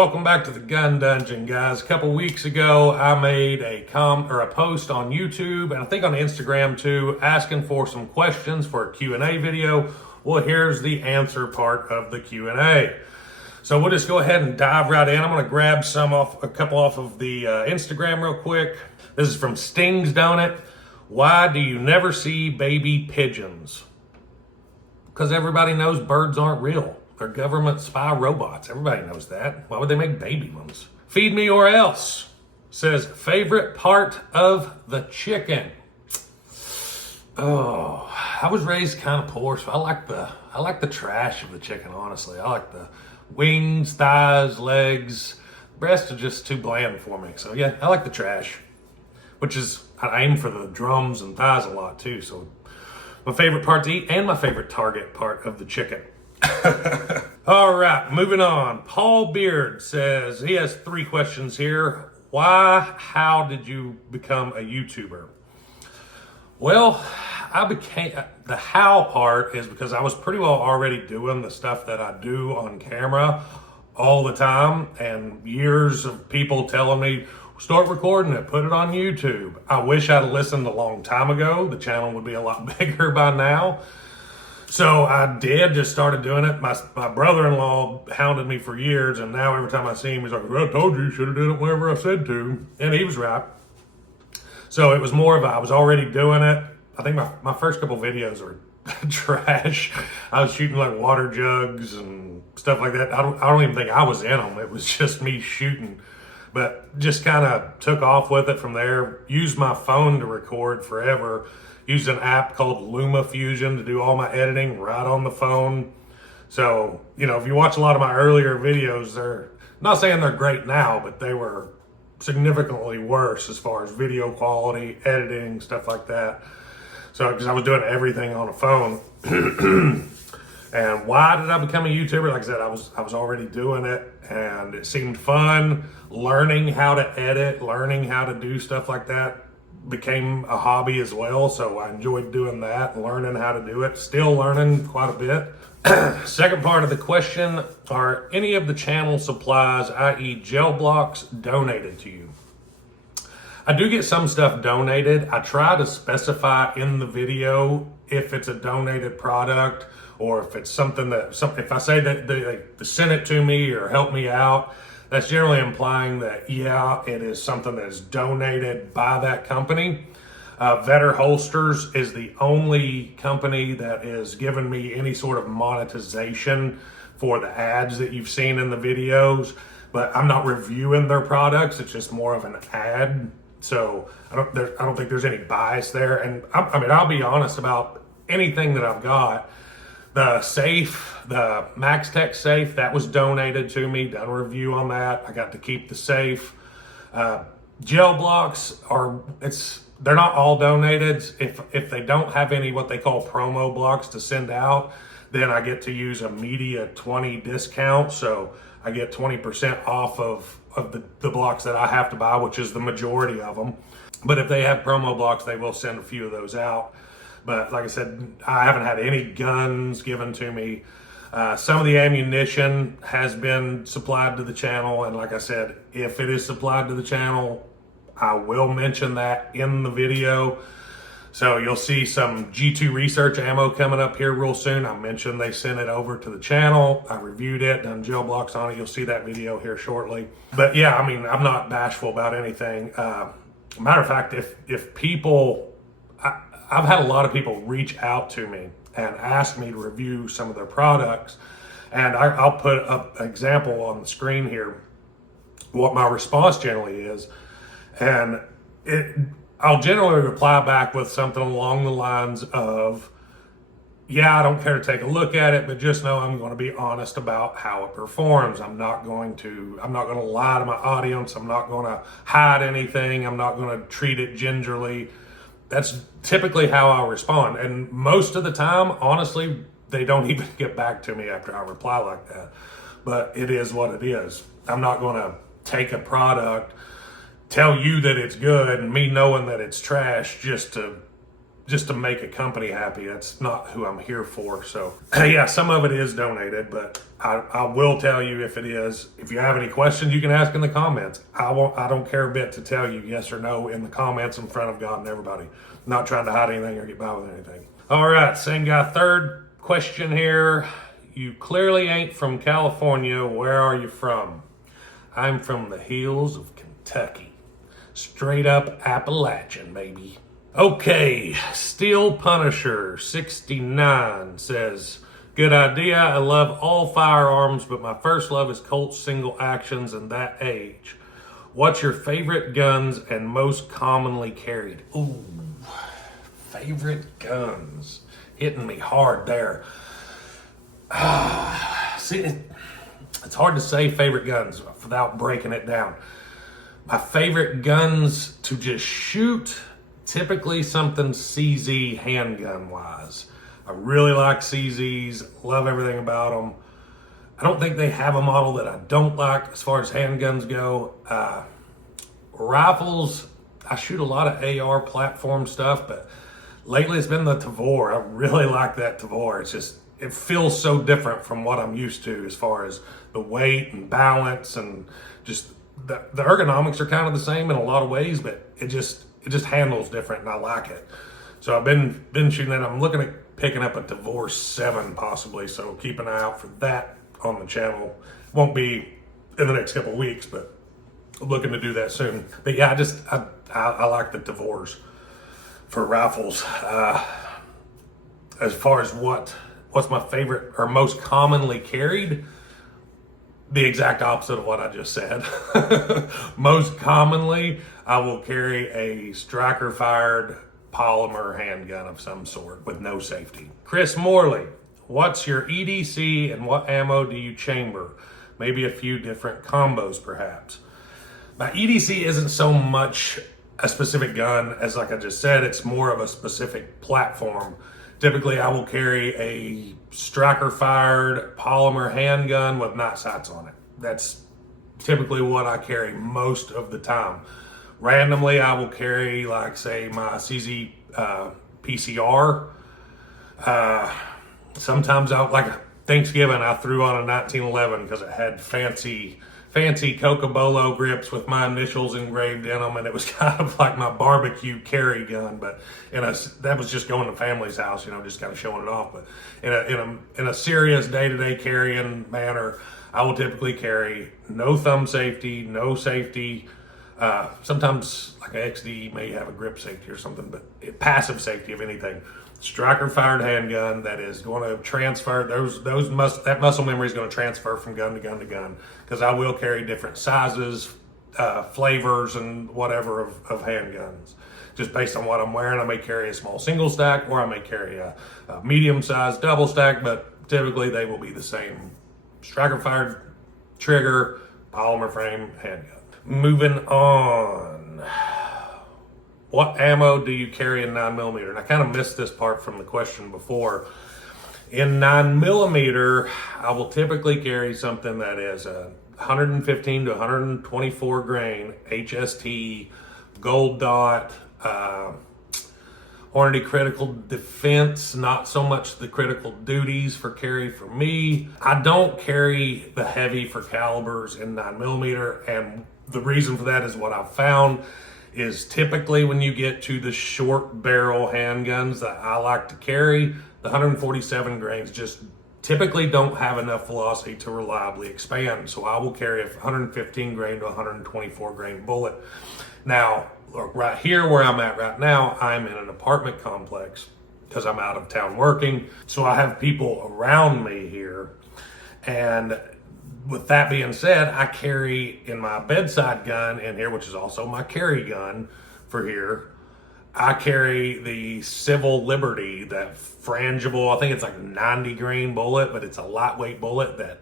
Welcome back to the Gun Dungeon, guys. A couple weeks ago, I made a post on YouTube and I think on Instagram too, asking for some questions for a Q&A video. Well, here's the answer part of the Q&A. So we'll just go ahead and dive right in. I'm going to grab a couple off of the Instagram real quick. This is from Stings Donut. Why do you never see baby pigeons? Because everybody knows birds aren't real. They're government spy robots. Everybody knows that. Why would they make baby ones? Feed me or else says favorite part of the chicken. Oh, I was raised kind of poor, so I like the trash of the chicken, honestly. I like the wings, thighs, legs. Breasts are just too bland for me. So yeah, I like the trash, which is, I aim for the drums and thighs a lot too. So my favorite part to eat and my favorite target part of the chicken. All right, moving on. Paul Beard says, he has 3 questions here. How did you become a YouTuber? Well, the how part is because I was pretty well already doing the stuff that I do on camera all the time, and years of people telling me, start recording it, put it on YouTube. I wish I'd listened a long time ago. The channel would be a lot bigger by now. So I just started doing it. My brother-in-law hounded me for years, and now every time I see him, he's like, well, I told you should have done it whenever I said to. And he was right. So it was more of I was already doing it. I think my first couple videos were trash. I was shooting like water jugs and stuff like that. I don't even think I was in them. It was just me shooting. But just kind of took off with it from there. Used my phone to record forever. Used an app called LumaFusion to do all my editing right on the phone. So, if you watch a lot of my earlier videos, they're not saying they're great now, but they were significantly worse as far as video quality, editing, stuff like that. So, because I was doing everything on a phone. And why did I become a YouTuber? Like I said, I was already doing it, and it seemed fun. Learning how to edit, learning how to do stuff like that became a hobby as well. So I enjoyed doing that, learning how to do it. Still learning quite a bit. Second part of the question, are any of the channel supplies, i.e. gel blocks, donated to you? I do get some stuff donated. I try to specify in the video if it's a donated product or if it's something if I say that they sent it to me or help me out, that's generally implying that, yeah, it is something that is donated by that company. Vetter Holsters is the only company that has given me any sort of monetization for the ads that you've seen in the videos, but I'm not reviewing their products. It's just more of an ad. So I don't think there's any bias there. And I'll be honest about anything that I've got. The safe, the MaxTech safe, that was donated to me. Done a review on that. I got to keep the safe. Gel blocks they're not all donated. If they don't have any what they call promo blocks to send out, then I get to use a Media 20 discount. So I get 20% off of the blocks that I have to buy, which is the majority of them. But if they have promo blocks, they will send a few of those out. But like I said, I haven't had any guns given to me. Some of the ammunition has been supplied to the channel. And like I said, if it is supplied to the channel, I will mention that in the video. So you'll see some G2 research ammo coming up here real soon. I mentioned they sent it over to the channel. I reviewed it, done gel blocks on it. You'll see that video here shortly. But yeah, I'm not bashful about anything. Matter of fact, if people... I've had a lot of people reach out to me and ask me to review some of their products. And I'll put up an example on the screen here, what my response generally is. And I'll generally reply back with something along the lines of, yeah, I don't care to take a look at it, but just know I'm going to be honest about how it performs. I'm not going to lie to my audience. I'm not going to hide anything. I'm not going to treat it gingerly. That's typically how I respond. And most of the time, honestly, they don't even get back to me after I reply like that. But it is what it is. I'm not going to take a product, tell you that it's good, and me knowing that it's trash just to just to make a company happy. That's not who I'm here for. So yeah, some of it is donated, but I will tell you if it is. If you have any questions, you can ask in the comments. I don't care a bit to tell you yes or no in the comments in front of God and everybody. I'm not trying to hide anything or get by with anything. All right, same guy. Third question here. You clearly ain't from California. Where are you from? I'm from the hills of Kentucky. Straight up Appalachian, baby. Okay, Steel Punisher 69 says, good idea. I love all firearms, but my first love is Colt single actions and that age. What's your favorite guns and most commonly carried? Ooh, favorite guns. Hitting me hard there. See, it's hard to say favorite guns without breaking it down. My favorite guns to just shoot, typically something CZ handgun wise. I really like CZs, love everything about them. I don't think they have a model that I don't like as far as handguns go. Rifles, I shoot a lot of AR platform stuff, but lately it's been the Tavor. I really like that Tavor. It feels so different from what I'm used to as far as the weight and balance, and just the ergonomics are kind of the same in a lot of ways, but it just handles different, and I like it. So I've been shooting that. I'm looking at picking up a Tavor 7 possibly, so keep an eye out for that on the channel. Won't be in the next couple of weeks, but I'm looking to do that soon. But yeah, I like the Tavors for rifles. As far as what's my favorite or most commonly carried, the exact opposite of what I just said. Most commonly, I will carry a striker fired polymer handgun of some sort with no safety. Chris Morley, what's your EDC and what ammo do you chamber? Maybe a few different combos perhaps. My EDC isn't so much a specific gun as, like I just said, it's more of a specific platform. Typically, I will carry a striker fired polymer handgun with night sights on it. That's typically what I carry most of the time. Randomly, I will carry, like, say, my CZ PCR. Sometimes, like Thanksgiving, I threw on a 1911 because it had fancy Cocobolo grips with my initials engraved in them, and it was kind of like my barbecue carry gun. But that was just going to family's house, just kind of showing it off. But in a serious day-to-day carrying manner, I will typically carry no thumb safety, no safety. Sometimes like an XD may have a grip safety or something, but passive safety if anything. Striker fired handgun that is going to transfer that muscle memory is going to transfer from gun to gun to gun, because I will carry different sizes, flavors, and whatever of handguns. Just based on what I'm wearing, I may carry a small single stack or I may carry a medium sized double stack, but typically they will be the same striker fired trigger, polymer frame handgun. Moving on. What ammo do you carry in 9mm? And I kind of missed this part from the question before. In 9mm, I will typically carry something that is a 115 to 124 grain HST, gold dot, Hornady critical defense, not so much the critical duties for carry for me. I don't carry the heavy for calibers in 9mm, and the reason for that is what I've found is typically when you get to the short barrel handguns that I like to carry, the 147 grains just typically don't have enough velocity to reliably expand. So I will carry a 115 grain to 124 grain bullet. Now, right here where I'm at right now, I'm in an apartment complex because I'm out of town working. So I have people around me here. And with that being said, I carry in my bedside gun in here, which is also my carry gun for here, I carry the Civil Liberty, that frangible, I think it's like a 90 grain bullet, but it's a lightweight bullet that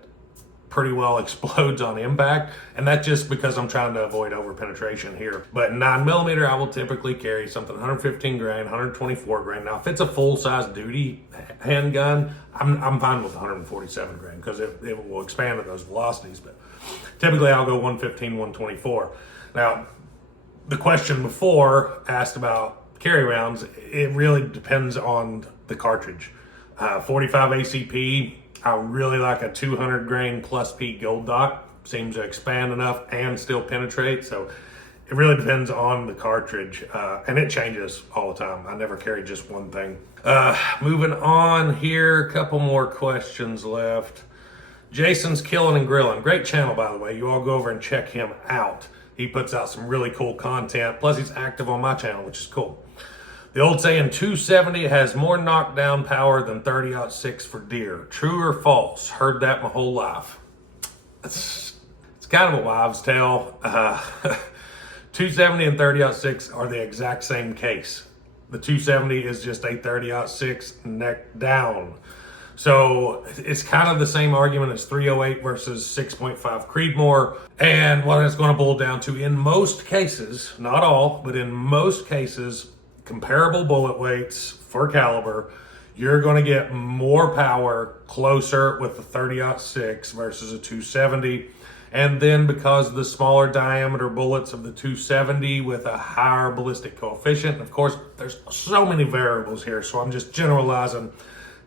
pretty well explodes on impact. And that's just because I'm trying to avoid over penetration here. But 9mm, I will typically carry something 115 grain, 124 grain. Now, if it's a full-size duty handgun, I'm fine with 147 grain because it will expand at those velocities. But typically, I'll go 115, 124. Now, the question before asked about carry rounds, it really depends on the cartridge. 45 ACP, I really like a 200 grain plus P gold dot. Seems to expand enough and still penetrate. So it really depends on the cartridge, and it changes all the time. I never carry just one thing. Moving on here, a couple more questions left. Jason's Killing and Grilling. Great channel, by the way. You all go over and check him out. He puts out some really cool content. Plus, he's active on my channel, which is cool. The old saying, 270 has more knockdown power than 30-06 for deer. True or false? Heard that my whole life. It's kind of a wives' tale. 270 and 30-06 are the exact same case. The 270 is just a 30-06 neck down. So it's kind of the same argument as 308 versus 6.5 Creedmoor. And what it's going to boil down to, in most cases, not all, but in most cases, comparable bullet weights for caliber, you're going to get more power closer with the 30-06 versus a 270. And then because of the smaller diameter bullets of the 270 with a higher ballistic coefficient, of course, there's so many variables here, so I'm just generalizing.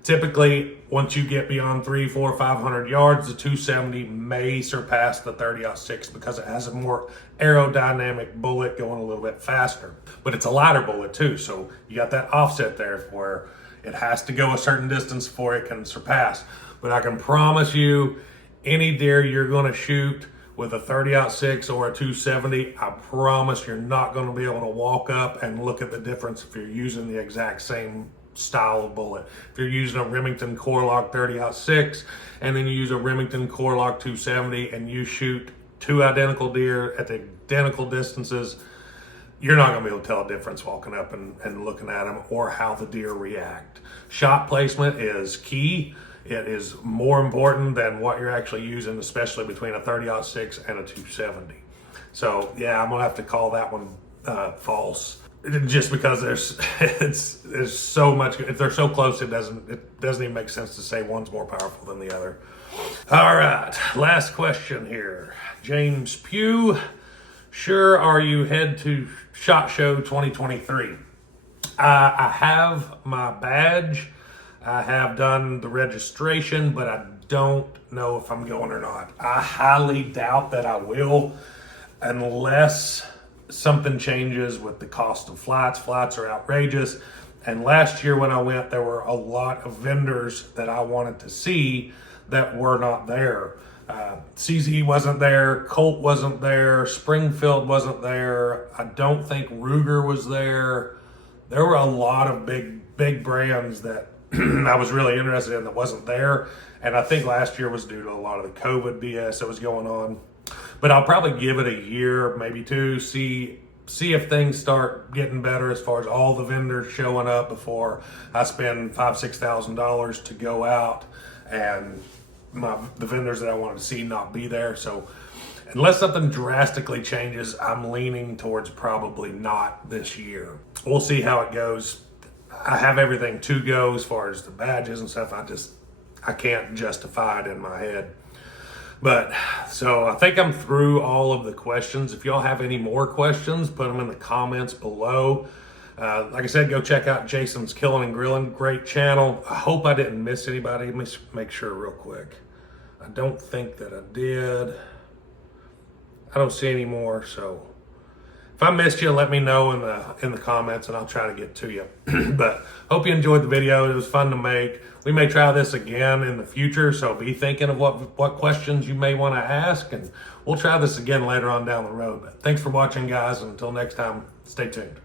Typically, once you get beyond 300, 400, 500 yards, the 270 may surpass the 30-06 because it has a more aerodynamic bullet going a little bit faster. But it's a lighter bullet too, so you got that offset there where it has to go a certain distance before it can surpass. But I can promise you, any deer you're going to shoot with a 30-06 or a 270, I promise you're not going to be able to walk up and look at the difference if you're using the exact same style of bullet. If you're using a Remington Core-Lokt 30-06 and then you use a Remington Core-Lokt 270 and you shoot two identical deer at the identical distances, you're not going to be able to tell a difference walking up and looking at them or how the deer react. Shot placement is key. It is more important than what you're actually using, especially between a 30-06 and a 270. So yeah, I'm going to have to call that one false. Just because there's so much, if they're so close, it doesn't even make sense to say one's more powerful than the other. All right, last question here. James Pugh, sure are you head to SHOT Show 2023? I have my badge. I have done the registration, but I don't know if I'm going or not. I highly doubt that I will unless something changes with the cost of flights. Flights are outrageous. And last year when I went, there were a lot of vendors that I wanted to see that were not there. CZ wasn't there, Colt wasn't there, Springfield wasn't there. I don't think Ruger was there. There were a lot of big brands that I was really interested in that wasn't there. And I think last year was due to a lot of the COVID BS that was going on. But I'll probably give it a year, maybe two, see if things start getting better as far as all the vendors showing up before I spend $5,000-$6,000 to go out and the vendors that I wanted to see not be there. So unless something drastically changes, I'm leaning towards probably not this year. We'll see how it goes. I have everything to go as far as the badges and stuff. I can't justify it in my head. But so I think I'm through all of the questions. If y'all have any more questions, put them in the comments below. Like I said, go check out Jason's Killing and Grilling. Great channel. I hope I didn't miss anybody. Let me make sure real quick. I don't think that I did. I don't see any more. So if I missed you, let me know in the comments and I'll try to get to you. But hope you enjoyed the video. It was fun to make. We may try this again in the future, so be thinking of what questions you may want to ask, and we'll try this again later on down the road. But thanks for watching, guys, and until next time, stay tuned.